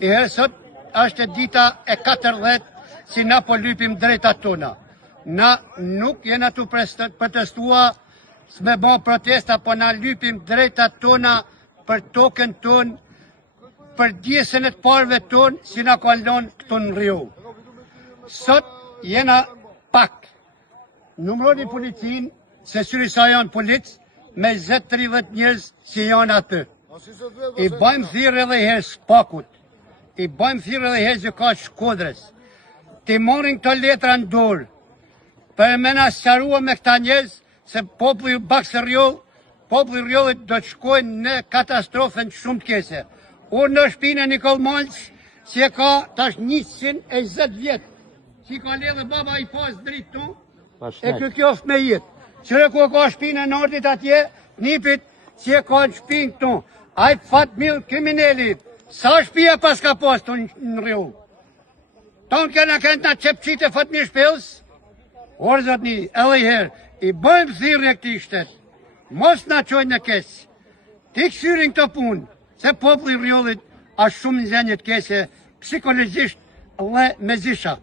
I herë sot është dita e 14 si na po lypim drejtat tona. Na nuk jena tu protestua s'me bo protesta, po na lypim drejtat tona për tokën ton, për djesën e të parve ton, si na kallon këtu në Riu. Sot jena pak. Numroni policin, se syri sa janë polic, me 20-30 njerëz që janë atë. I bajmë thirrë edhe herë Spakut, i bajmë thirrë edhe herë gjykat Shkodrës, ti morin këto letra në dorë, për me na sqarua me këta njerëz, se populli Bakës Rjoll, populli Rjollit do të shkojnë në katastrofën shumë të keqe. Unë në shpinë e Nikol Malç, që e ka tash 120 vjetë, që i ka ledhe baba i pas dritë tu, e kjo është me jetë. Qëre ku ka shpinë e nordit atje, nipit që e ka në shpinë këtu. Ajë Fatmil kriminellit, sa shpia pas ka pas të në Riu? Tonë kena kënë nga qepqit e Fatmil shpils? Orë zotni, edhe i herë, i bëjmë thirë në këti shtetë. Mos nga qojnë në kesë. Ti kësyrin këto punë, se populli Rjollit është shumë në zhenjët kese, psikologjisht dhe me zisha.